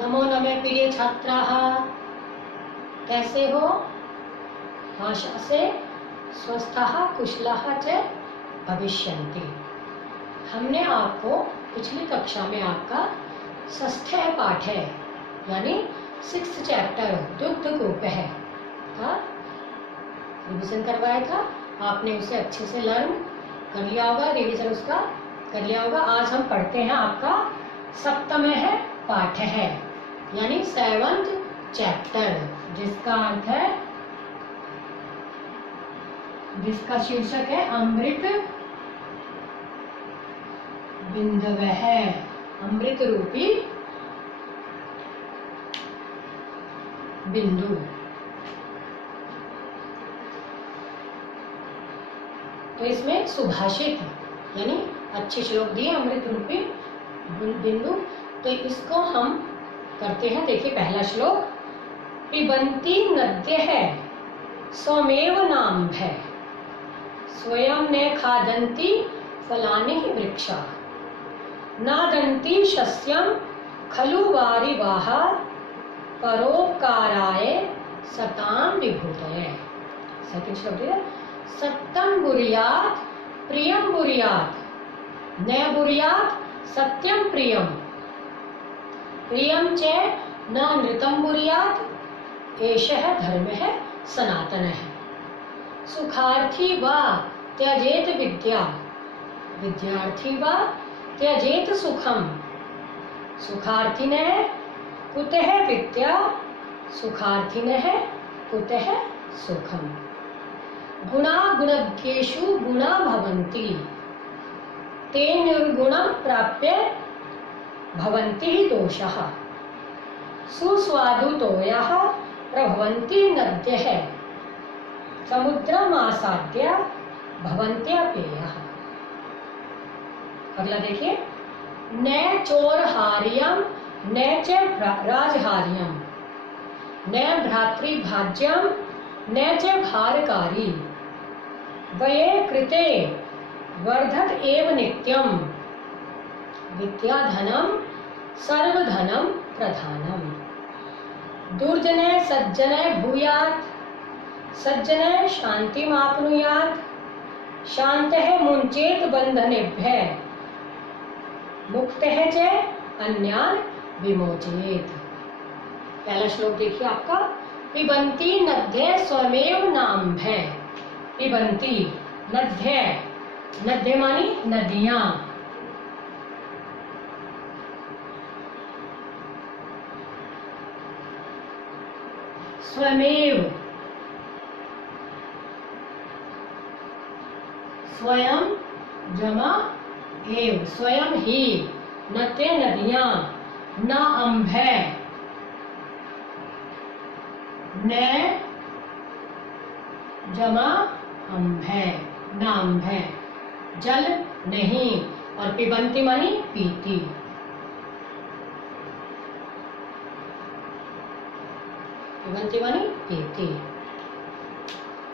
नमो नमः प्रिय छात्राः, कैसे हो? आशा से स्वस्थः कुशलः च भविष्यन्ति। हमने आपको पिछली कक्षा में आपका षष्ठ पाठ है यानी 6th चैप्टर दुग्ध गोपः का रिवीजन करवाया था। आपने उसे अच्छे से लर्न कर लिया होगा, रिवीजन उसका कर लिया होगा। आज हम पढ़ते हैं आपका 7वां पाठ है यानी 7th चैप्टर, जिसका अर्थ है, जिसका शीर्षक है अमृत बिंदवः, अमृत रूपी बिंदु। तो इसमें सुभाषित यानी अच्छे श्लोक दिए अमृत रूपी बिंदु। तो इसको हम करते हैं। देखिए पहला श्लोक, पिबन्ति नद्यः स्वमेव नाम्भः स्वयं न खादन्ति फलानि वृक्षा नादन्ति शस्यं खलु वारिवाः परोपकाराय सतां विभूतये। सेकंड श्लोक है, सत्यं बुर्यात् प्रियं बुर्यात् न बुर्यात् सत्यं प्रियं प्रियं च न नृतं बुर्यात् एषः धर्मः सनातनः। सुखार्थी वा त्यजेत विद्या विद्यार्थी वा त्यजेत सुखम सुखार्थिनः कुतः विद्या सुखार्थिनः कुतः सुखम। गुणा गुणज्ञेषु गुणा भवन्ति ते निर्गुणं प्राप्य भवन्ति दोषः सुस्वादुतोयः प्रभवन्ति नद्यः समुद्रमासाद्य भवन्त्यपेयः। अगला देखिए, न चोरहार्यं न च राजहार्यं न भ्रातृभाज्यं न च भारकारी वये कृते वर्धत एव नित्यं विद्याधनं सर्वधनं प्रधानम। दुर्जनः सज्जनः भूयात् सज्जनः शान्तिमाप्नुयात् शान्तः मुञ्चेत बन्धनेभ्यः मुक्तः च अन्यान् विमोचयेत्। पहला श्लोक देखिए आपका, पिबन्ति नद्यः स्वमेव नाम्भः। पिबन्ति नद्यः, नद्यः मानी नदियां, स्वमेव स्वयं जमा एव स्वयं ही, नते नदियां, न अम्भः न जमा अम्भः न अम्भः जल नहीं, और पिबन्ति मानी पीती। पिबन्ति मानी पीती।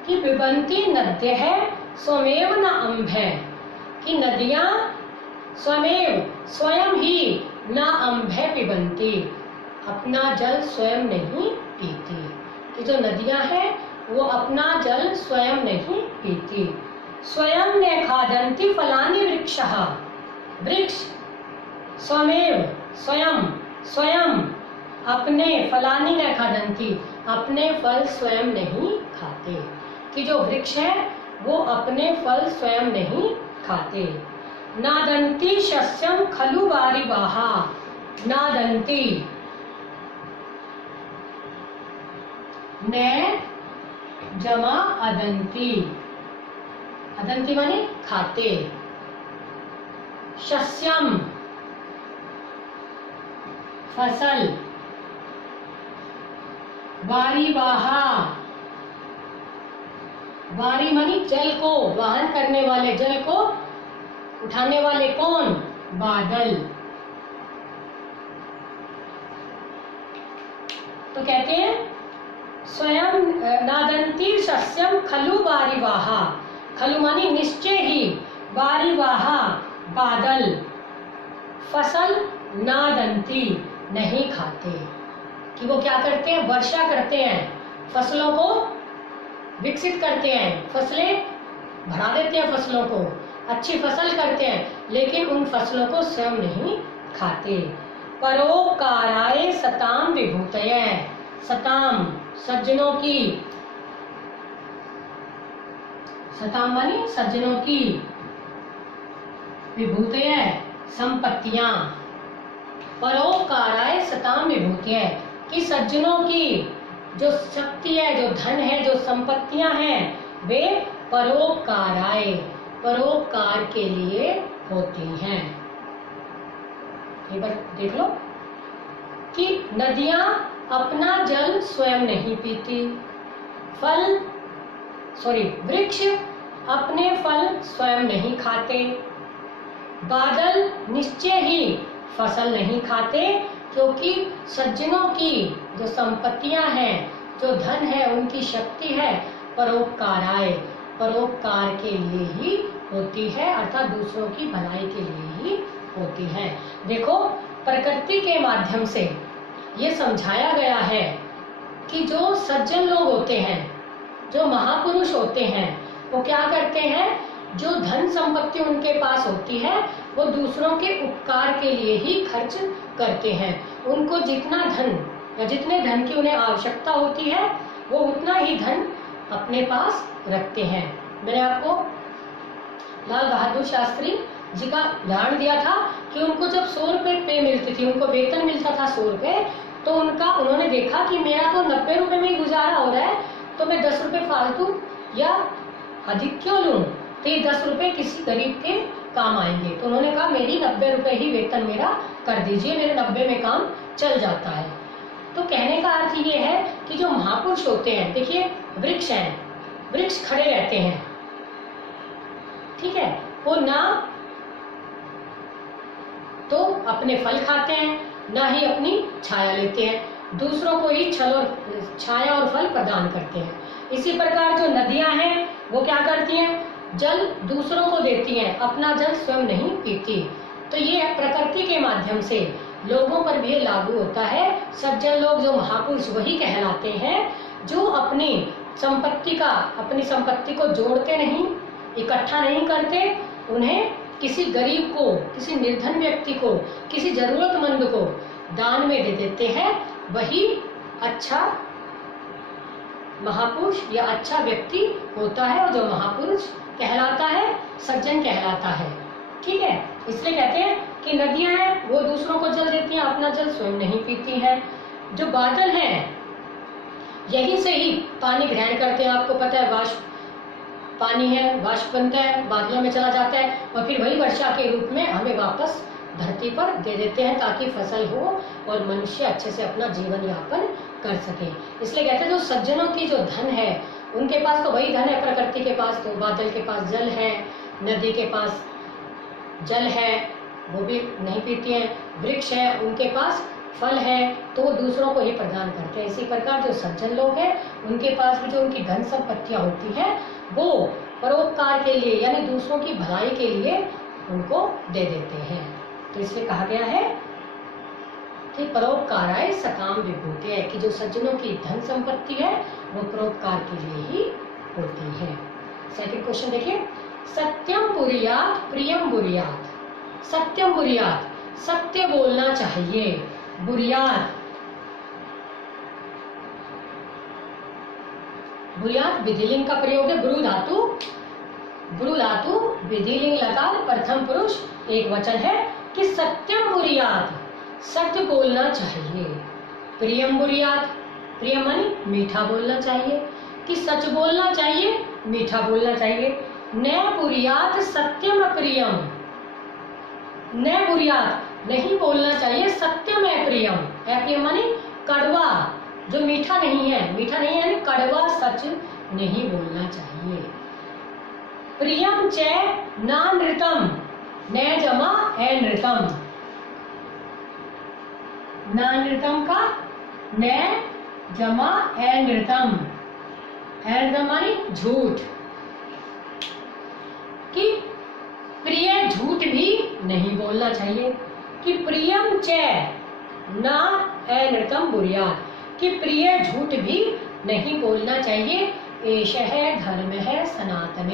कि पिबन्ति नद्यः स्वमेव न अम्भः, कि नदियां स्वमेव स्वयं ही न अम्भः पिबन्ति, अपना जल स्वयं नहीं पीती। कि जो नदियां हैं वो अपना जल स्वयं नहीं पीती। स्वयं न खादन्ति फलानि वृक्षः, वृक्ष स्वमेव स्वयं स्वयं अपने, फलानि न खादन्ति अपने फल स्वयं नहीं खाते। कि जो वृक्ष है वो अपने फल स्वयं नहीं खाते। नादन्ति शस्यं खलु वारिवाः, नादन्ति न जमा अदन्ति, अदन्ति माने खाते। शस्यम फसल, वारिवाः वारी मानी जल को वाहन करने वाले, जल को उठाने वाले कौन? बादल। तो कहते हैं स्वयं नादन्ति शस्यम खलु वारिवाः, खलु मानी निश्चय ही, वारिवाः बादल, फसल नादंती नहीं खाते। कि वो क्या करते हैं, वर्षा करते हैं, फसलों को विकसित करते हैं, फसलें बढ़ा देते हैं, फसलों को अच्छी फसल करते हैं, लेकिन उन फसलों को स्वयं नहीं खाते। परोपकाराय सताम विभूतय, सताम सज्जनों की, सताम मानी सज्जनों की, विभूतय संपत्तियां, परोपकाराय सताम विभूतय कि सज्जनों की जो शक्ति है, जो धन है, जो संपत्तियां हैं, वे परोपकाराय परोपकार के लिए होती हैं। एक बार देख लो कि नदियां अपना जल स्वयं नहीं पीती, वृक्ष अपने फल स्वयं नहीं खाते, बादल निश्चय ही फसल नहीं खाते, क्योंकि सज्जनों की जो संपत्तियां हैं, जो धन है, उनकी शक्ति है, परोपकाराय परोपकार के लिए ही होती है, अर्थात दूसरों की भलाई के लिए ही होती है। देखो, प्रकृति के माध्यम से ये समझाया गया है कि जो सज्जन लोग होते हैं, जो महापुरुष होते हैं, वो क्या करते हैं, जो धन संपत्ति उनके पास होती है वो दूसरों के उपकार के लिए ही खर्च करते हैं। उनको जितना धन या जितने धन की उन्हें आवश्यकता होती है वो उतना ही धन अपने पास रखते हैं। मैंने आपको लाल बहादुर शास्त्री जी का उदाहरण दिया था कि उनको जब 100 रुपये पे मिलती थी, उनको वेतन मिलता था 100 रुपये, तो उन्होंने देखा कि मेरा तो 90 रुपये में ही गुजारा हो रहा है, तो मैं 10 रुपये फालतू या अधिक क्यों लूं, तो ये 10 रुपये किसी गरीब के काम आएंगे। तो उन्होंने कहा मेरी 90 रुपये ही वेतन मेरा कर दीजिए, मेरे 90 में काम चल जाता है। तो कहने का अर्थ ये है कि जो महापुरुष होते हैं, देखिए वृक्ष हैं, वृक्ष खड़े रहते हैं, ठीक है, वो ना तो अपने फल खाते हैं, ना ही अपनी छाया लेते हैं, दूसरों को ही छाया और फल प्रदान करते हैं। इसी प्रकार जो नदियां हैं वो क्या करती हैं, जल दूसरों को देती हैं, अपना जल स्वयं नहीं पीती। तो ये प्रकृति के माध्यम से लोगों पर भी लागू होता है। सज्जन लोग जो महापुरुष वही कहलाते हैं जो अपनी संपत्ति को जोड़ते नहीं, इकट्ठा नहीं करते, उन्हें किसी गरीब को, किसी निर्धन व्यक्ति को, किसी जरूरतमंद को दान में दे देते हैं, वही अच्छा महापुरुष या अच्छा व्यक्ति होता है, और जो महापुरुष कहलाता है सज्जन कहलाता है। ठीक है, इसलिए कहते हैं कि नदियां हैं वो दूसरों को जल देती हैं, अपना जल स्वयं नहीं पीती हैं। जो बादल हैं यहीं से ही पानी ग्रहण करते हैं, आपको पता है, पानी है, वाष्प बनता है, बादलों में चला जाता है और फिर वही वर्षा के रूप में हमें वापस धरती पर दे देते हैं ताकि फसल हो और मनुष्य अच्छे से अपना जीवन यापन कर सके। इसलिए कहते हैं जो सज्जनों की जो धन है उनके पास तो वही धन है, प्रकृति के पास तो बादल के पास जल है, नदी के पास जल है, वो भी नहीं पीती हैं, वृक्ष है उनके पास फल है तो वो दूसरों को ही प्रदान करते हैं। इसी प्रकार जो सज्जन लोग हैं उनके पास भी जो उनकी धन संपत्तियां होती हैं वो परोपकार के लिए यानी दूसरों की भलाई के लिए उनको दे देते हैं। तो इसलिए कहा गया है कि परोपकाराय सकाम विभूते है, कि जो सज्जनों की धन संपत्ति है वो परोपकार के लिए ही होती है। सेकंड क्वेश्चन देखिए, सत्यम बुरियात प्रियम बुरियात। सत्यम बुरियात, सत्य बोलना चाहिए, बुरियात बुरियात विधिलिंग का प्रयोग है, ब्रू धातु विधिलिंग लकार प्रथम पुरुष एक वचन है कि सत्यम बुरियात, सत्य बोलना चाहिए। प्रियम बुरियात, प्रियम मानी मीठा बोलना चाहिए, कि सच बोलना चाहिए, मीठा बोलना चाहिए। न बुरियात सत्यम अप्रियम, न बुरियात नहीं बोलना चाहिए सत्यम अप्रियम। अप्रियम मानी कड़वा, जो मीठा नहीं है, मीठा नहीं है यानी कड़वा सच नहीं बोलना चाहिए। प्रियम च नानृतम, न जमा है नृतम, नानृतम का न जमा है नृतम, है मानी झूठ, कि प्रिय झूठ भी नहीं बोलना चाहिए। कि प्रियम च ना अनृतम बुर्यात्, कि प्रिय झूठ भी नहीं बोलना चाहिए। एष है धर्म है सनातन,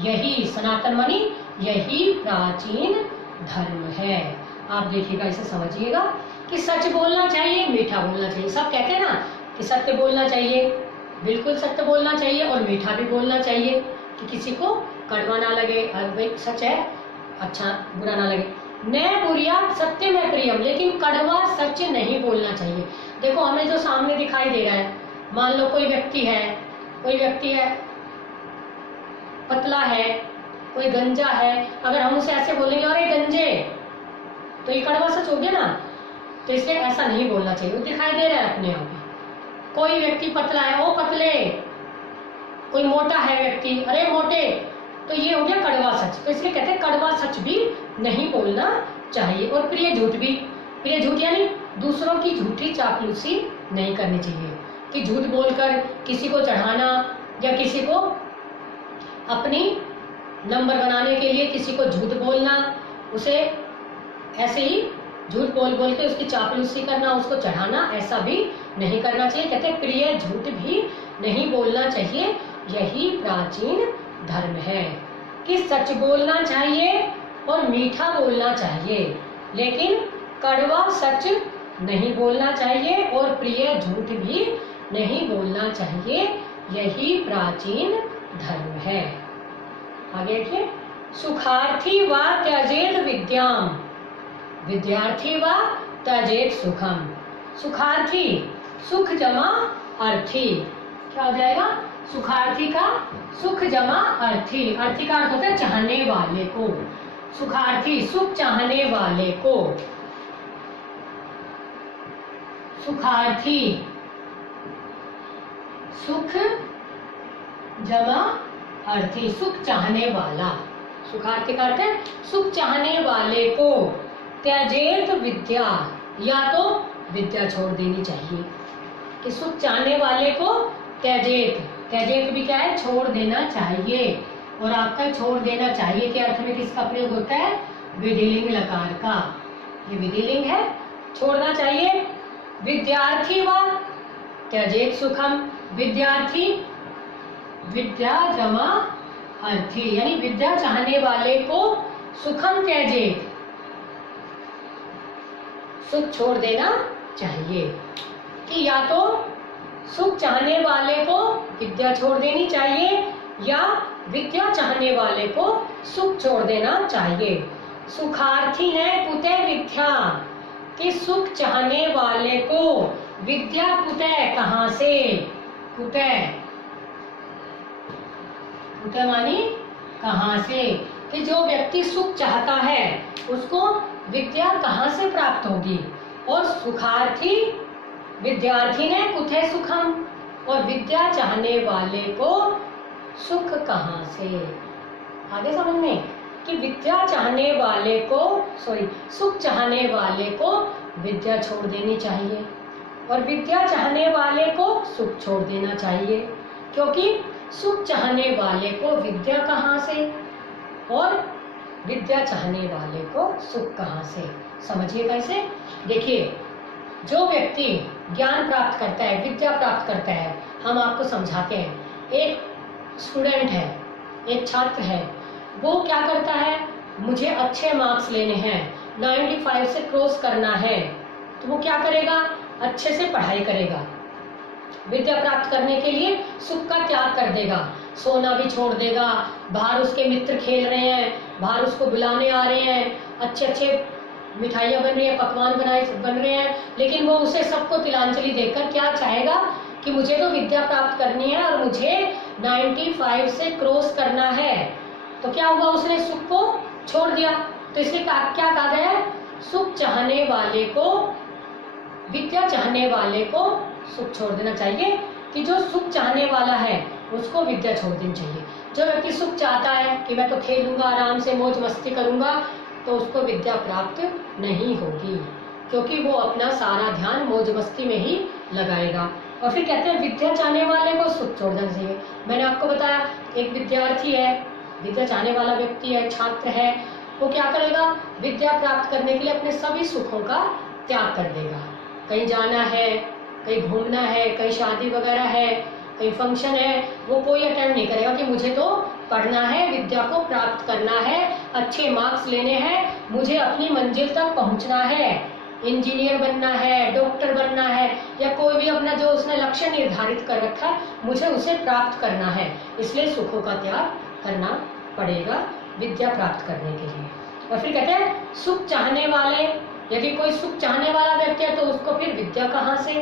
यही सनातन मानी यही प्राचीन धर्म है। आप देखिएगा, इसे समझिएगा कि सच बोलना चाहिए, मीठा बोलना चाहिए। सब कहते हैं ना कि सत्य बोलना चाहिए, बिल्कुल सत्य बोलना चाहिए और मीठा भी बोलना चाहिए कि किसी को कड़वा ना लगे, भाई सच है, अच्छा बुरा ना लगे। न बुर्यात् सत्यम प्रियम, लेकिन कड़वा सच नहीं बोलना चाहिए। देखो हमें जो सामने दिखाई दे रहा है, मान लो कोई व्यक्ति है पतला है, कोई गंजा है, अगर हम उसे ऐसे बोलेंगे अरे गंजे, तो ये कड़वा सच हो गया ना। तो इसलिए ऐसा नहीं बोलना चाहिए, वो दिखाई दे रहा है अपने आप ही। कोई व्यक्ति पतला है, ओ पतले, कोई मोटा है व्यक्ति, अरे मोटे, तो ये हो गया कड़वा सच। तो इसलिए कहते हैं कड़वा सच भी नहीं बोलना चाहिए। और प्रिय झूठ भी, प्रिय झूठ यानी दूसरों की झूठी चापलूसी नहीं करनी चाहिए, कि झूठ बोलकर किसी को चढ़ाना या किसी को अपनी नंबर बनाने के लिए किसी को झूठ बोलना, उसे ऐसे ही झूठ बोल बोल के उसकी चापलूसी करना, उसको चढ़ाना, ऐसा भी नहीं करना चाहिए। कहते हैं प्रिय झूठ भी नहीं बोलना चाहिए, यही प्राचीन धर्म है। कि सच बोलना चाहिए और मीठा बोलना चाहिए, लेकिन कड़वा सच नहीं बोलना चाहिए और प्रिय झूठ भी नहीं बोलना चाहिए, यही प्राचीन धर्म है। आगे देखिए, सुखार्थी व त्यजेत विद्याम, विद्यार्थी व त्यजेत सुखम। सुखार्थी, सुख जमा अर्थी, क्या हो जाएगा? सुखार्थी का सुख जमा अर्थी, अर्थी का अर्थ होता है चाहने वाले को। सुखार्थी सुख चाहने वाले को, सुखार्थी सुख जमा अर्थी, सुख चाहने वाला। सुखार्थी का अर्थ है सुख चाहने वाले को। त्यजेत विद्या, या तो विद्या छोड़ देनी चाहिए, कि सुख चाहने वाले को त्यजेत, त्यजेत भी क्या है? छोड़ देना चाहिए। और आपका छोड़ देना चाहिए के अर्थ में किसका प्रयोग होता है? विधिलिंग लकार का, ये विधिलिंग है, छोड़ना चाहिए। विद्यार्थी व त्यजेत सुखम, विद्यार्थी विद्या जमा अर्थी, यानी विद्या चाहने वाले को सुखम त्यजेत, सुख छोड़ देना चाहिए। कि या तो सुख चाहने वाले को विद्या छोड़ देनी चाहिए या विद्या चाहने वाले को सुख छोड़ देना चाहिए। सुखार्थी है कुतः विद्या, कि सुख चाहने वाले को विद्या कुतः, कहां से? कुतः, कुतः मानी कहां से, कि जो व्यक्ति सुख चाहता है उसको विद्या कहां से प्राप्त होगी। और सुखार्थी विद्यार्थी ने कुतः सुखम, और विद्या चाहने वाले को सुख कहां से। आगे समझ में कि विद्या चाहने वाले को सुख चाहने वाले को विद्या छोड़ देनी चाहिए और विद्या चाहने वाले को सुख छोड़ देना चाहिए, क्योंकि सुख चाहने वाले को विद्या कहां से और विद्या चाहने वाले को सुख कहां से। समझिए कैसे? देखिए, जो व्यक्ति ज्ञान प्राप्त करता है, विद्या प्राप्त करता है, हम आपको समझाते हैं। एक स्टूडेंट है, एक छात्र है, वो क्या करता है? मुझे अच्छे मार्क्स लेने हैं, 95 से क्रॉस करना है, तो वो क्या करेगा? अच्छे से पढ़ाई करेगा, विद्या प्राप्त करने के लिए सुख का त्याग कर देगा, सोना भी छोड़ देगा। बाहर उसके मित्र खेल रहे हैं, बाहर उसको बुलाने आ रहे हैं, अच्छे अच्छे मिठाइयाँ बन रही हैं, पकवान बन रहे हैं, लेकिन वो उसे सबको तिलांजलि देकर क्या चाहेगा कि मुझे तो विद्या प्राप्त करनी है और मुझे 95 से क्रॉस करना है। तो क्या हुआ? उसने सुख को छोड़ दिया। तो इसलिए क्या कहा गया है? सुख चाहने वाले को, विद्या चाहने वाले को सुख छोड़ देना चाहिए, कि जो सुख चाहने वाला है उसको विद्या छोड़ देनी चाहिए। जो व्यक्ति सुख चाहता है कि मैं तो खेलूंगा, आराम से मौज मस्ती करूंगा, तो उसको विद्या प्राप्त नहीं होगी, क्योंकि वो अपना सारा ध्यान मौज मस्ती में ही लगाएगा। और फिर कहते हैं विद्या चाहने वाले को सुख छोड़ देना चाहिए। मैंने आपको बताया, एक विद्यार्थी है, विद्या चाहने वाला व्यक्ति है, छात्र है, वो क्या करेगा? विद्या प्राप्त करने के लिए अपने सभी सुखों का त्याग कर देगा। कहीं जाना है, कहीं घूमना है, कहीं शादी वगैरह है, कहीं फंक्शन है, वो कोई अटेंड नहीं करेगा कि मुझे तो पढ़ना है, विद्या को प्राप्त करना है, अच्छे मार्क्स लेने हैं, मुझे अपनी मंजिल तक पहुंचना है, इंजीनियर बनना है, डॉक्टर बनना है, या कोई भी अपना जो उसने लक्ष्य निर्धारित कर रखा है मुझे उसे प्राप्त करना है, इसलिए सुखों का त्याग करना पड़ेगा विद्या प्राप्त करने के लिए। और फिर कहते हैं सुख चाहने वाले, यदि कोई सुख चाहने वाला व्यक्ति है तो उसको फिर विद्या कहाँ से,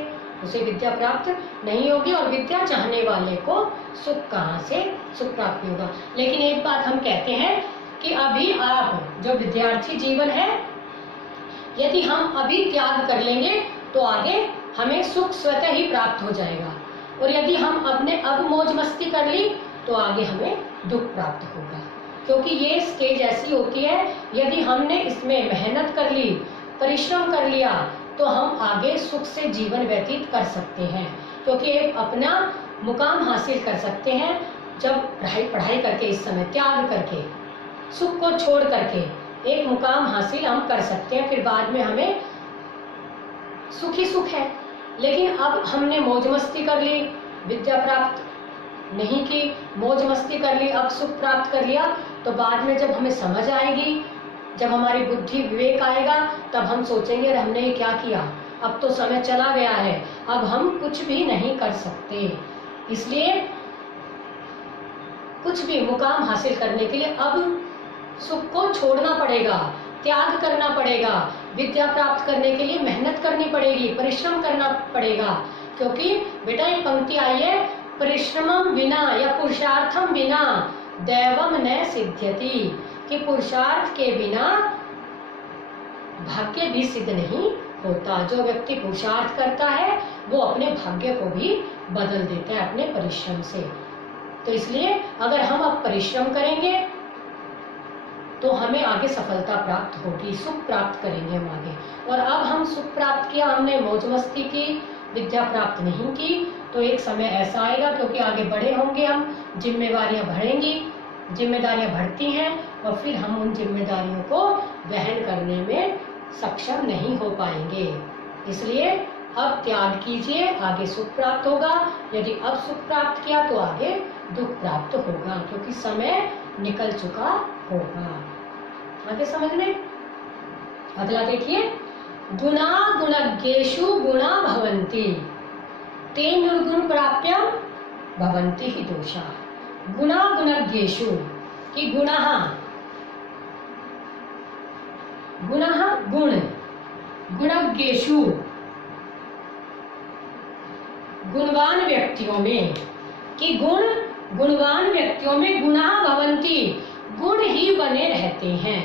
उसे विद्या प्राप्त नहीं होगी, और विद्या चाहने वाले को सुख कहाँ से सुख प्राप्त होगा। लेकिन एक बात हम कहते हैं कि अभी आप जो विद्यार्थी जीवन है, यदि हम अभी त्याग कर लेंगे तो आगे हमें सुख स्वतः ही प्राप्त हो जाएगा, और यदि हम अपने अब मौज मस्ती कर ली तो आगे हमें दुख प्राप्त होगा। क्योंकि ये स्टेज ऐसी होती है, यदि हमने इसमें मेहनत कर ली, परिश्रम कर लिया, तो हम आगे सुख से जीवन व्यतीत कर सकते हैं, क्योंकि एक अपना मुकाम हासिल कर सकते हैं जब पढ़ाई करके, इस समय त्याग करके, सुख को छोड़ करके एक मुकाम हासिल हम कर सकते हैं, फिर बाद में हमें सुख ही सुख है। लेकिन अब हमने मौज मस्ती कर ली, विद्या प्राप्त नहीं की, मौज मस्ती कर ली, अब सुख प्राप्त कर लिया, तो बाद में जब हमें समझ आएगी, जब हमारी बुद्धि विवेक आएगा, तब हम सोचेंगे अरे हमने ये क्या किया, अब तो समय चला गया है, अब हम कुछ भी नहीं कर सकते। इसलिए कुछ भी मुकाम हासिल करने के लिए अब सुख को छोड़ना पड़ेगा, त्याग करना पड़ेगा, विद्या प्राप्त करने के लिए मेहनत करनी पड़ेगी, परिश्रम करना पड़ेगा। क्योंकि बेटा एक पंक्ति आई है, परिश्रमम विना या पुरुषार्थम बिना दैवम न सिद्ध्यति, कि पुरुषार्थ के बिना भाग्य भी सिद्ध नहीं होता। जो व्यक्ति पुरुषार्थ करता है वो अपने भाग्य को भी बदल देता है अपने परिश्रम से। तो इसलिए अगर हम अब परिश्रम करेंगे तो हमें आगे सफलता प्राप्त होगी, सुख प्राप्त करेंगे हम आगे। और अब हम सुख प्राप्त किया, हमने मौज मस्ती की, विद्या प्राप्त नहीं की, तो एक समय ऐसा आएगा, क्योंकि आगे बड़े होंगे हम, जिम्मेवारियां बढ़ेंगी, जिम्मेदारियां बढ़ती हैं, और फिर हम उन जिम्मेदारियों को वहन करने में सक्षम नहीं हो पाएंगे। इसलिए अब त्याग कीजिए, आगे सुख प्राप्त होगा। यदि अब सुख प्राप्त किया तो आगे दुख प्राप्त होगा, क्योंकि समय निकल चुका होगा। आगे समझ में। अगला देखिए, गुणा गुणज्ञेषु गुणा भवन्ति ते निर्गुण प्राप्यम भवन्ति हि दोषा। गुणा गुणज्ञेषु, कि गुणः गुण, गुणज्ञेषु गुणवान व्यक्तियों में, कि गुणवान व्यक्तियों में गुणा भवन्ति, गुण ही बने रहते हैं।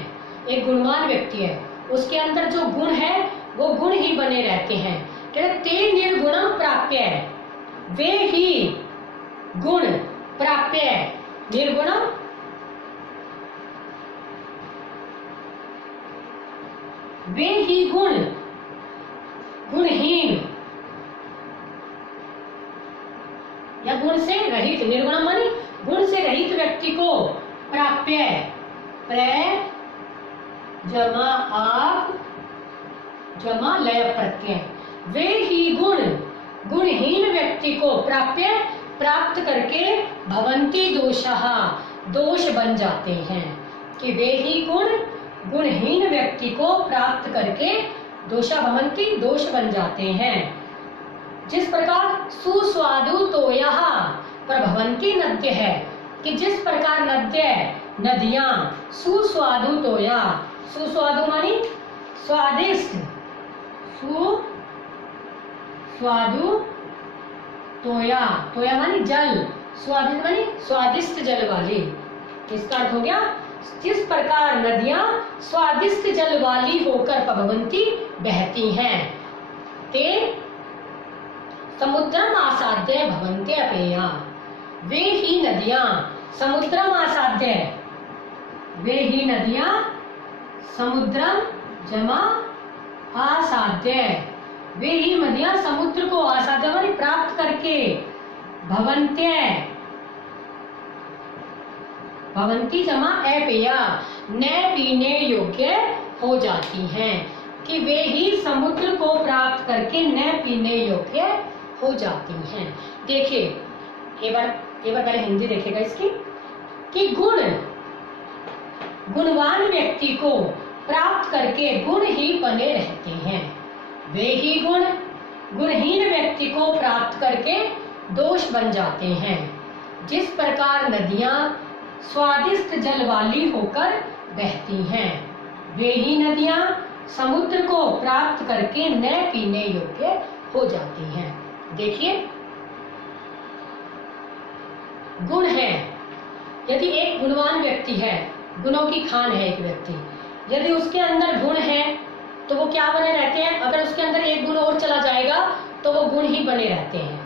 एक गुणवान व्यक्ति है, उसके अंदर जो गुण है वो गुण ही बने रहते हैं। कहते ते निर्गुणम प्राप्य, वे ही गुण प्राप्य, निर्गुणम वे ही गुण, गुणहीन या गुण से रहित, निर्गुणम मानी गुण से रहित व्यक्ति को प्राप्य, प्र जमा आप जमा लय प्रत्यय, वे ही गुण गुणहीन व्यक्ति को प्राप्य, प्राप्त करके भवन्ति दोषः, दोष बन जाते हैं। कि वे ही गुण गुणहीन व्यक्ति को प्राप्त करके दोषा भवन्ति, दोष बन जाते हैं। जिस प्रकार सुस्वादु तोयः प्रभवन्ति नद्य है, कि जिस प्रकार नदियां सुस्वादु तोया, सुस्वादु मानी स्वादिष्ट, सुस्वादु तोया, तोया मानी जल, स्वादिष्ट मानी स्वादिष्ट जल वाली। इसका अर्थ हो गया, जिस प्रकार नदियां स्वादिष्ट जल वाली होकर प्रभवन्ति बहती हैं, ते समुद्रम आसाद्य भवन्ते अपेया, वे ही नदियां समुद्रम आसाद्य, वे ही नदियां समुद्रम जमा आसाद्य, वे ही नदियां समुद्र को आसाद्य मानी प्राप्त करके, भवन्त्य भवन्ति जमा अपेया, न पीने योग्य हो जाती हैं। कि वे ही समुद्र को प्राप्त करके न पीने योग्य हो जाती हैं। देखिए एक बार पहले हिंदी देखिएगा इसकी, कि गुणवान व्यक्ति को प्राप्त करके गुण ही बने रहते हैं, वे ही गुणहीन व्यक्ति को प्राप्त करके दोष बन जाते हैं। जिस प्रकार नदियां स्वादिष्ट जल वाली होकर बहती हैं, वे ही नदियां समुद्र को प्राप्त करके न पीने योग्य हो जाती हैं। देखिए गुण है, यदि एक गुणवान व्यक्ति है, गुणों की खान है एक व्यक्ति, यदि उसके अंदर गुण है तो वो क्या बने रहते हैं, अगर उसके अंदर एक गुण और चला जाएगा तो वो गुण ही बने रहते हैं।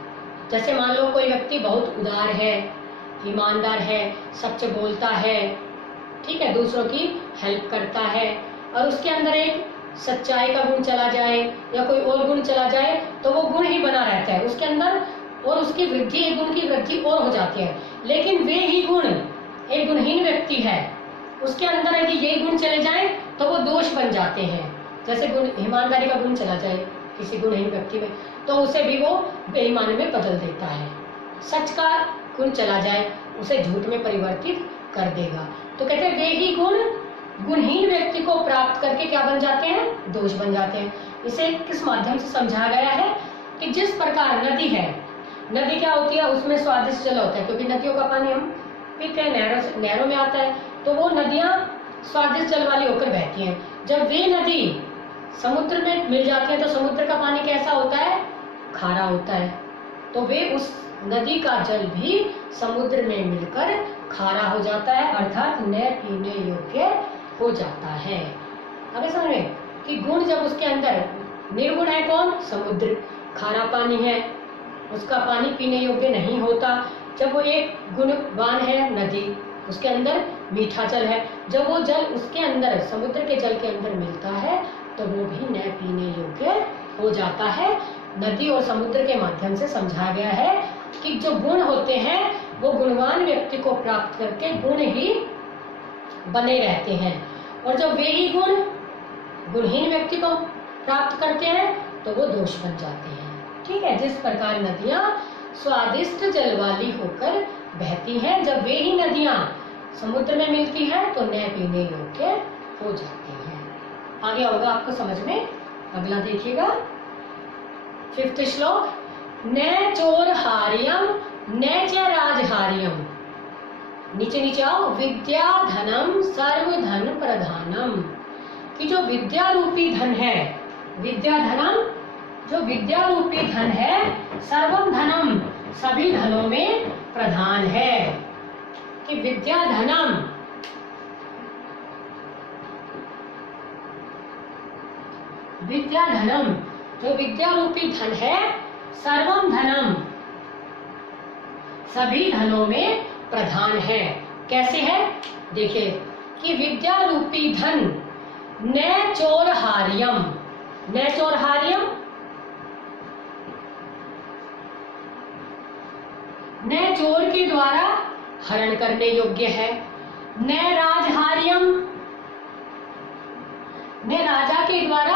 जैसे मान लो कोई व्यक्ति बहुत उदार है, ईमानदार है, सच बोलता है, ठीक है, दूसरों की हेल्प करता है, और उसके अंदर एक सच्चाई का गुण चला जाए या कोई और गुण चला जाए तो वो गुण ही बना रहता है उसके अंदर, और उसकी वृद्धि, एक गुण की वृद्धि और हो जाती है। लेकिन वे ही गुण, एक गुणहीन व्यक्ति है, उसके अंदर यदि ये गुण चले जाएं तो वो दोष बन जाते हैं। जैसे गुण, ईमानदारी का गुण चला जाए किसी गुणहीन व्यक्ति में तो उसे भी वो बेईमानी में बदल देता है। सच का गुण चला जाए उसे झूठ में परिवर्तित कर देगा। तो कहते हैं वे ही गुण गुणहीन व्यक्ति को प्राप्त करके क्या बन जाते हैं, दोष बन जाते हैं। इसे किस माध्यम से समझाया गया है कि जिस प्रकार नदी है, नदी क्या होती है, उसमें स्वादिष्ट जल होता है, क्योंकि नदियों का पानी हम पीते हैं, नहरों में आता है, तो वो नदियां स्वादिष्ट जल वाली होकर बहती हैं। जब वे नदी समुद्र में मिल जाती है तो समुद्र का पानी कैसा होता है, खारा होता है, तो वे उस नदी का जल भी समुद्र में मिलकर खारा हो जाता है, अर्थात न पीने योग्य हो जाता है। अब समझ में कि गुण जब उसके अंदर, निर्गुण है कौन, समुद्र, खारा पानी है, उसका पानी पीने योग्य नहीं होता। जब वो एक गुणवान है नदी, उसके अंदर मीठा जल है, जब वो जल उसके अंदर, समुद्र के जल के अंदर मिलता है तो वो भी न पीने योग्य हो जाता है। नदी और समुद्र के माध्यम से समझा गया है कि जो गुण होते हैं वो गुणवान व्यक्ति को प्राप्त करके गुण ही बने रहते हैं, और जब वे ही गुण गुणहीन व्यक्ति को प्राप्त करते हैं तो वो दोष बन जाते हैं। ठीक है, जिस प्रकार नदियां स्वादिष्ट जल वाली होकर बहती हैं, जब वे ही नदियां समुद्र में मिलती हैं तो न पीने योग्य हो जाती हैं। आगे होगा आपको समझ में, अगला देखिएगा 5th श्लोक, न चोरहार्यम न च राजहार्यम, नीचे नीचे आओ, विद्या धनम सर्वधन प्रधानम, कि जो विद्या रूपी धन है, विद्या धनम, जो विद्या रूपी धन है, सर्वम धनम, सभी धनों में प्रधान है, कि विद्या धनम, विद्या धनम, जो विद्या रूपी धन है, सर्वम धनम, सभी धनों में प्रधान है। कैसे है, देखिए कि विद्या रूपी धन न चोरहार्यम, न चोरहार्यम, न चोर के द्वारा हरण करने योग्य है, न राजहार्यम, न राजा के द्वारा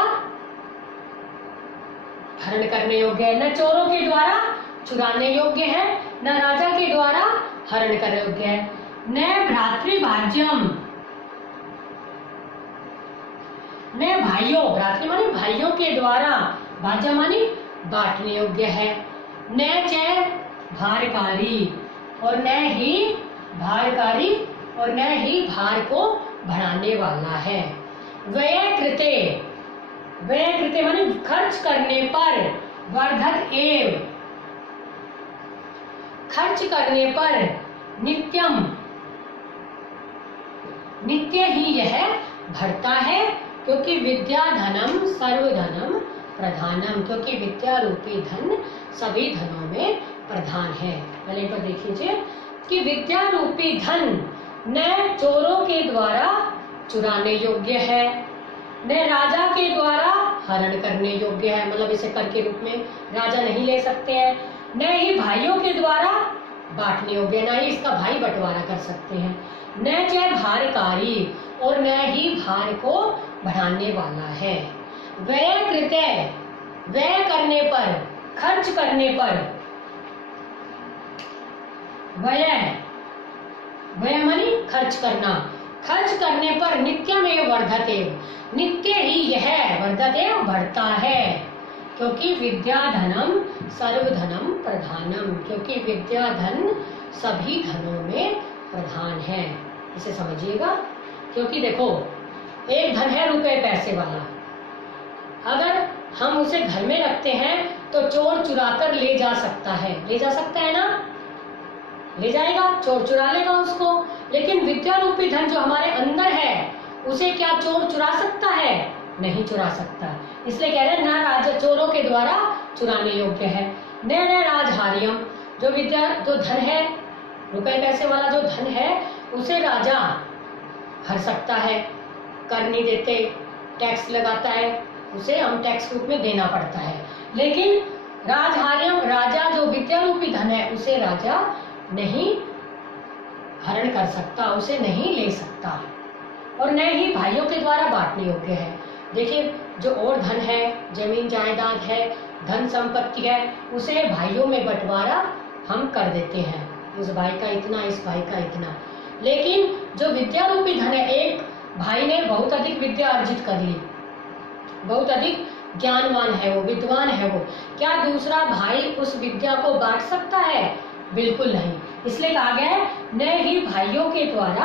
हरण करने योग्य है, न चोरों के द्वारा चुराने योग्य है, न राजा के द्वारा हरण करने योग्य है, न भ्रातृभाज्यम, न भाइयों, भ्रातृ माने भाइयों के द्वारा, भाज्य माने बांटने योग्य है, न च भारकारी, और न ही भारकारी, और न ही भार को बढ़ाने वाला है। व्यय कृते, व्यय कृते माने खर्च करने पर, वर्धक एव, खर्च करने पर, नित्यम, नित्य ही यह बढ़ता है, क्योंकि विद्या धनम सर्वधनम प्रधानम, क्योंकि विद्या रूपी धन सभी धनों में प्रधान है। पहले एक बार देख लीजिए कि विद्या रूपी धन न चोरों के द्वारा चुराने योग्य है, न राजा के द्वारा हरण करने योग्य है, मतलब इसे कर के रूप में राजा नहीं ले सकते हैं, न ही भाइयों के द्वारा बांटने योग्य, न ही इसका भाई बंटवारा कर सकते हैं, न च भारकारी, और न ही भार को बढ़ाने वाला है। व्यय कृते, व्यय करने पर, खर्च करने पर, व्यय, व्यय मानी खर्च करना, खर्च करने पर नित्यमेव वर्धते, नित्य ही यह वर्धते बढ़ता है, क्योंकि विद्याधनम सर्वधनम प्रधानम, क्योंकि विद्याधन सभी धनों में प्रधान है। इसे समझिएगा, क्योंकि देखो एक धन है रुपए पैसे वाला, अगर हम उसे घर में रखते हैं तो चोर चुरा कर ले जा सकता है, ले जा सकता है ना, ले जाएगा, चोर चुरा लेगा उसको। लेकिन विद्या रूपी धन जो हमारे अंदर है उसे क्या चोर चुरा सकता है? नहीं चुरा सकता। इसलिए कह रहे हैं न राजा चोरों के द्वारा चुराने योग्य है। न राजहार्यम, जो विद्या जो धन है रुपए पैसे वाला जो धन है उसे राजा हर सकता है, कर नहीं देते, टैक्स लगाता है, उसे हम टैक्स रूप में देना पड़ता है। लेकिन राजहार्यम, राजा जो विद्या रूपी धन है उसे राजा नहीं हरण कर सकता, उसे नहीं ले सकता, और न ही भाइयों के द्वारा बांटने योग्य है। देखिए जो और धन है, जमीन जायदाद है, धन संपत्ति है, उसे भाइयों में बंटवारा हम कर देते हैं, इस भाई का इतना, इस भाई का इतना। लेकिन जो विद्या रूपी धन है, एक भाई ने बहुत अधिक विद्या अर्जित कर ली, बहुत अधिक ज्ञानवान है वो, विद्वान है वो, क्या दूसरा भाई उस विद्या को बांट सकता है? बिल्कुल नहीं। इसलिए कहा गया है न ही भाइयों के द्वारा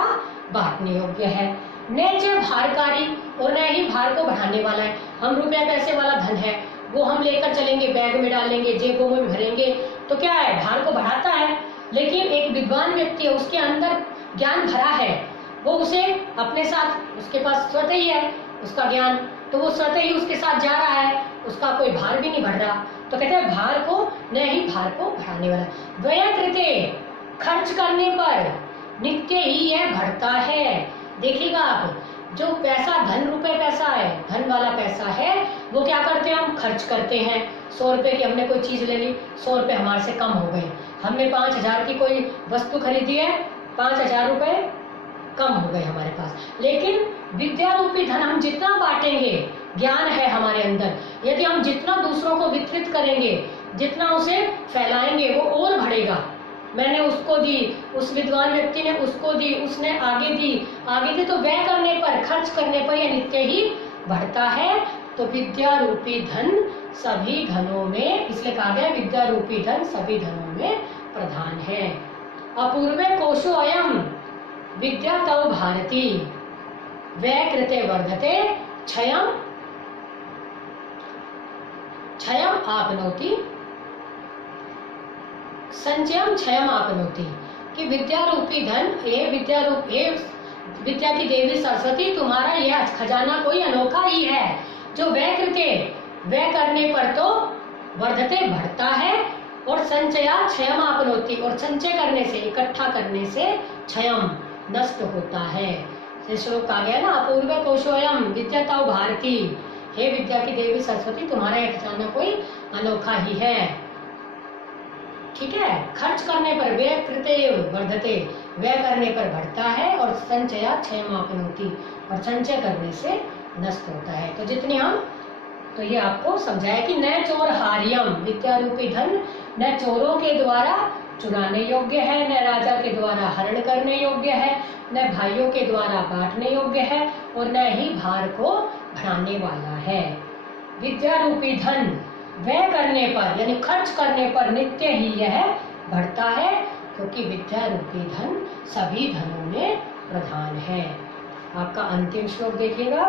बांटने योग्य है, न जो भारकारी, और न ही भार को बढ़ाने वाला है। हम रुपया पैसे वाला धन है वो हम लेकर चलेंगे, बैग में डालेंगे, जेबों में भरेंगे, तो क्या है, भार को बढ़ाता है। लेकिन एक विद्वान व्यक्ति है, उसके अंदर ज्ञान भरा है, वो उसे अपने साथ, उसके पास स्वतः ही है उसका ज्ञान, तो वो स्वतः ही उसके साथ जा रहा है, उसका कोई भार भी नहीं बढ़ रहा। तो कहते हैं भार को न ही भार को बढ़ाने वाला। व्यय कृते, खर्च करने पर नित्य ही यह बढ़ता है। देखिएगा आप, जो पैसा धन रुपए पैसा है, धन वाला पैसा है, वो क्या करते हैं, हम खर्च करते हैं। 100 रुपए की हमने कोई चीज ले ली, 100 रुपए हमारे से कम हो गए, हमने 5000 की कोई वस्तु खरीदी है, 5000 रुपए कम हो गए हमारे पास। लेकिन विद्या रूपी धन हम जितना बांटेंगे, ज्ञान है हमारे अंदर, यदि हम जितना दूसरों को वितरित करेंगे, जितना उसे फैलाएंगे, वो और बढ़ेगा। मैंने उसको दी, उस विद्वान व्यक्ति ने उसको दी, उसने आगे दी, आगे दी, तो व्यय करने पर, खर्च करने पर यह नित्य ही बढ़ता है। तो विद्या रूपी धन सभी धनों में, इसलिए कहा गया विद्या रूपी धन सभी धनों में प्रधान है। अपूर्वे कोशो अयम विद्या तव भारती, व्यय कृते वर्धते क्षयम क्षयम आपनोति, संचयम क्षयम आपनोति, कि विद्या रूपी धन, ये विद्या रूप, ये विद्या की देवी सरस्वती, तुम्हारा यह खजाना कोई अनोखा ही है, जो व्यय कृते, व्यय करने पर तो वर्धते बढ़ता है, और संचया क्षयम आपनोति, और संचय करने से, इकट्ठा करने से क्षयम नष्ट होता है। श्लोक कहा गया ना, अपूर्व कोशोयम विद्या तव भारती, हे विद्या की देवी सरस्वती, तुम्हारा यह खजाना कोई अनोखा ही है। ठीक है, खर्च करने पर व्यय कृते वर्धते, व्यय करने पर बढ़ता है, और संचया क्षयमापनोति, और संचय करने से नष्ट होता है। तो जितनी हम, तो ये आपको समझाया कि न चोर हार्यम, विद्या रूपी धन न चोरों के द्वारा चुराने योग्य है, न राजा के द्वारा हरण करने योग्य है, न भाइयों के द्वारा बांटने योग्य है, और न ही भार को बढ़ाने वाला है। विद्या रूपी धन व्यय करने पर, यानी खर्च करने पर नित्य ही यह बढ़ता है, क्योंकि विद्या रूपी धन सभी धनों में प्रधान है। आपका अंतिम श्लोक देखिएगा,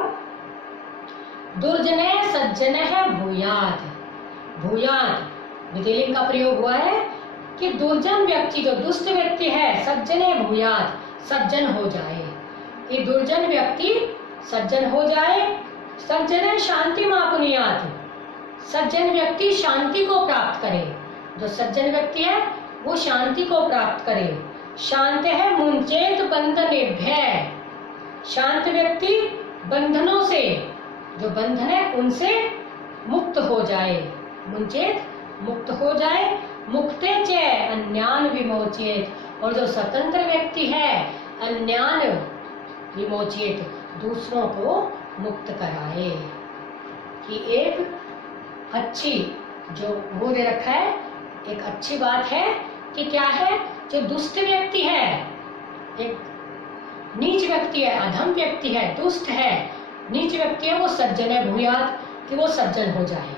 दुर्जने सज्जनः भूयात्, भूयात् विधिलिंग का प्रयोग हुआ है कि दुर्जन व्यक्ति, जो दुष्ट व्यक्ति है, सज्जने भूयात्, सज्जन हो जाए, कि दुर्जन व्यक्ति सज्जन हो जाए। सज्जने शांति मापुनियात, सज्जन व्यक्ति शांति को प्राप्त करे, जो सज्जन व्यक्ति है वो शांति को प्राप्त करे। शांत है मुंचेत बंधनेभ्य, शांत व्यक्ति बंधनों से, जो बंधन है उनसे मुक्त हो जाए, मुंचेत मुक्त हो जाए। मुक्ते च अन्यान विमोचेत, और जो स्वतंत्र व्यक्ति है अन्यान विमोचेत, दूसरों को मुक्त कराए। कि एक अच्छी जो वो दे रखा है, एक अच्छी बात है कि क्या है, जो दुष्ट व्यक्ति है, एक नीच व्यक्ति है, अधम व्यक्ति है, दुष्ट है, नीच व्यक्ति है, वो सज्जन है भूयात, कि वो सज्जन हो जाए।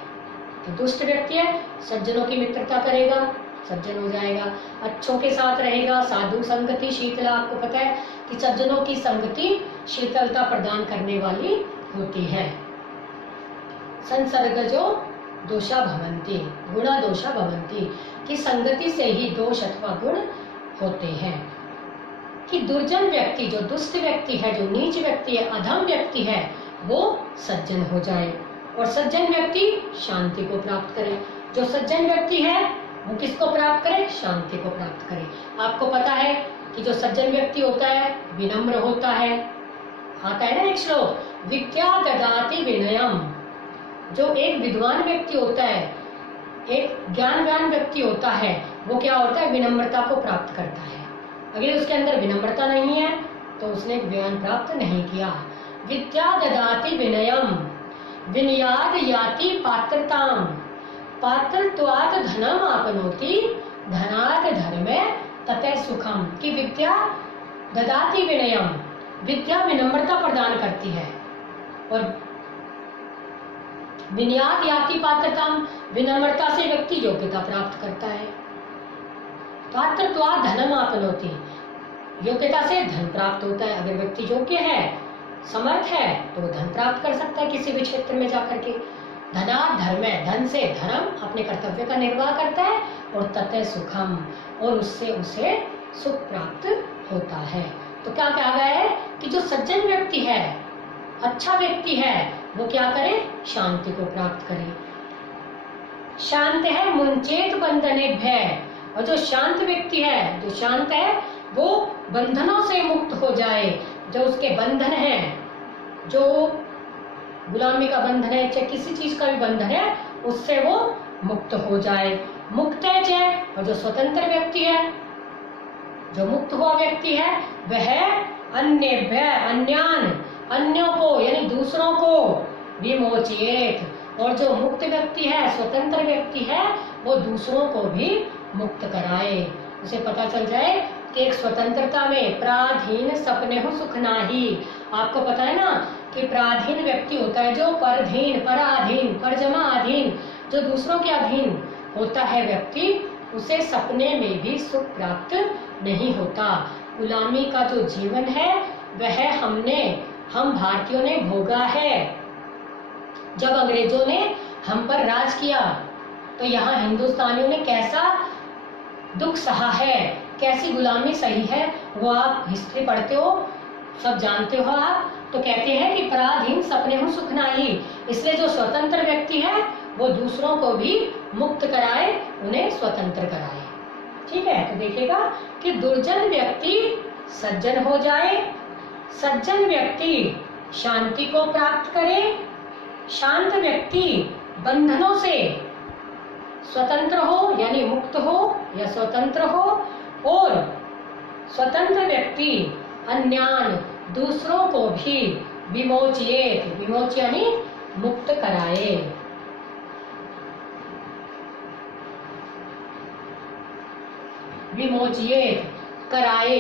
तो दुष्ट व्यक्ति है, सज्जनों की मित्रता करेगा, सज्जन हो जाएगा, अच्छों के साथ रहेगा। साधु संगति शीतला, आपको पता है कि सज्जनों की संगति शीतलता प्रदान करने वाली होती है। संसर्गजो दोषा भवन्ति, गुणा दोषा भवन्ति, कि संगति से ही दोष अथवा गुण होते हैं। कि दुर्जन व्यक्ति, जो दुष्ट व्यक्ति है, जो नीच व्यक्ति है, अधम व्यक्ति है, वो सज्जन हो जाए, और सज्जन व्यक्ति शांति को प्राप्त करे। जो सज्जन व्यक्ति है वो किसको प्राप्त करे? शांति को प्राप्त करे। आपको पता है कि जो सज्जन व्यक्ति होता है विनम्र होता है। आता है ना एक श्लोक, विद्या ददाति विनयम। जो एक विद्वान व्यक्ति होता है, एक ज्ञानवान व्यक्ति होता है, वो क्या होता है? विनम्रता को प्राप्त करता है। अगर उसके अंदर विनम्रता नहीं है तो उसने ज्ञान प्राप्त नहीं किया। विद्या ददाति विनयम, विनयाद याति पात्रताम, पात्रत्वात् धनम आपनोति, धनात् धर्मे ततः सुखम। कि विद्या ददाति विनयम, विद्या विनम्रता प्रदान करती है, और विनयाद याति पात्रताम, विनम्रता से व्यक्ति योग्यता प्राप्त करता है। पात्रत्वात् धनम आपनोति, योग्यता से धन प्राप्त होता है। अगर व्यक्ति योग्य है, समर्थ है, तो वो धन प्राप्त कर सकता है किसी भी क्षेत्र में जाकर के। धनात् धर्मे, धन से धर्म अपने कर्तव्य का निर्वाह करता है, और ततः सुखम, और उससे उसे सुख प्राप्त होता है। तो क्या कहा गया है कि जो सज्जन व्यक्ति है, अच्छा व्यक्ति है, वो क्या करे? शांति को प्राप्त करे। शांत है मुंचेत बंधनेभ्यः, और जो शांत व्यक्ति है, जो शांत है, वो बंधनों से मुक्त हो जाए। जो उसके बंधन है, जो गुलामी का बंधन है, चाहे किसी चीज का भी बंधन है, उससे वो मुक्त हो जाए। मुक्त है, और जो स्वतंत्र व्यक्ति है, जो मुक्त हुआ व्यक्ति है, वह अन्यान, अन्यों को यानी दूसरों को विमोचयेत, और जो मुक्त व्यक्ति है, स्वतंत्र व्यक्ति है, वो दूसरों को भी मुक्त कराए। उसे पता चल जाए कि एक स्वतंत्रता में पराधीन सपने हो सुख नाही। आपको पता है ना कि पराधीन व्यक्ति होता है, जो परधीन, पराधीन, परजमा अधीन, जो दूसरों के अधीन होता है व्यक्ति, उसे सपने में भी सुख प्राप्त नहीं होता। गुलामी का जो जीवन है वह हम भारतीयों ने भोगा है। जब अंग्रेजों ने हम पर राज किया तो यहाँ हिंदुस्तानियों ने कैसा दुख सहा है, कैसी गुलामी सही है, वो आप हिस्ट्री पढ़ते हो, सब जानते हो आप। तो कहते हैं कि पराधीन सपने हो सुख नाही। इसलिए जो स्वतंत्र व्यक्ति है वो दूसरों को भी मुक्त कराए, उन्हें स्वतंत्र कराए। ठीक है, तो देखिएगा कि दुर्जन व्यक्ति सज्जन हो जाए, सज्जन व्यक्ति शांति को प्राप्त करे, शांत व्यक्ति बंधनों से स्वतंत्र हो यानी मुक्त हो या स्वतंत्र हो, और स्वतंत्र व्यक्ति अन्यान दूसरों को भी विमोचयेत, विमोच यानी मुक्त कराए। विमोचयेत कराए,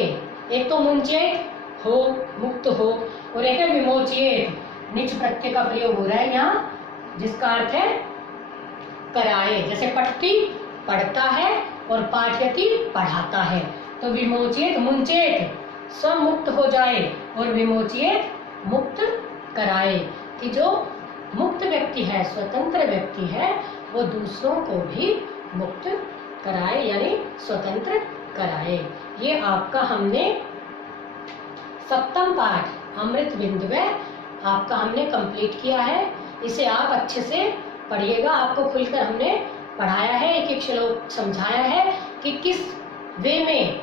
एक तो मुंचेत हो, मुक्त हो, और एक है विमोचयेत, निच प्रत्यय का प्रयोग हो रहा है यहाँ, जिसका अर्थ है कराए। जैसे पठती पढ़ता है और पाठयति पढ़ाता है। तो विमोचयेत, मुंचेत स्व मुक्त हो जाए, और विमोचयेत मुक्त कराए, कि जो मुक्त व्यक्ति है, स्वतंत्र व्यक्ति है, वो दूसरों को भी मुक्त कराए यानी स्वतंत्र कराए। ये आपका हमने सप्तम पाठ अमृत बिंदु में आपका हमने कंप्लीट किया है। इसे आप अच्छे से पढ़िएगा। आपको खुलकर हमने पढ़ाया है, एक एक श्लोक समझाया है कि किस वे में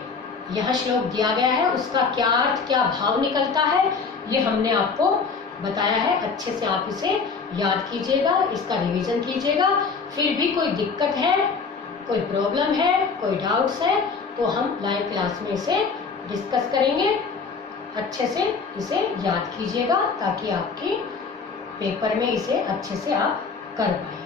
यह श्लोक दिया गया है, उसका क्या अर्थ, क्या भाव निकलता है, ये हमने आपको बताया है। अच्छे से आप इसे याद कीजिएगा, इसका रिवीजन कीजिएगा। फिर भी कोई दिक्कत है, कोई प्रॉब्लम है, कोई डाउट्स है, तो हम लाइव क्लास में इसे डिस्कस करेंगे। अच्छे से इसे याद कीजिएगा ताकि आपकी पेपर में इसे अच्छे से आप कर पाए।